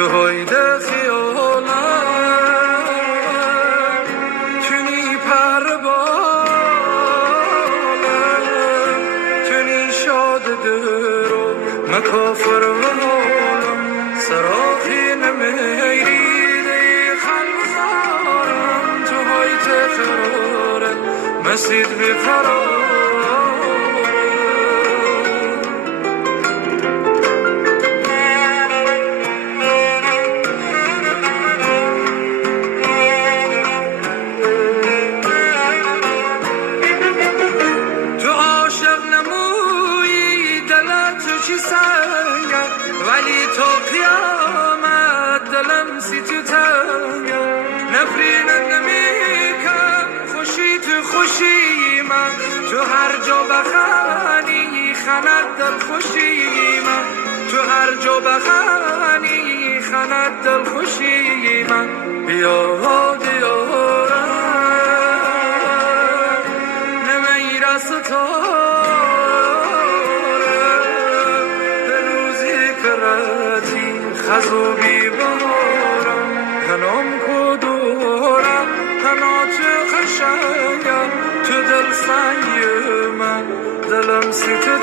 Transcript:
تو هایده خیالم تونی پر بالم تونی شاد درو مکافر و حالم سراخی نمیری دی خلوزارم تو هایده خراره مسید بفرار ولی تو قیامت دلم سی تو تنگه نفرینت نمیکن خوشی تو خوشی من تو هر جا بخانی خند دل خوشی من تو هر جا بخانی خند دل خوشی من بیا دیارم نمیرس تو خزوبی بهارم هنام کدورم هنات خشنگم تو دل سنگ من دلم سی تو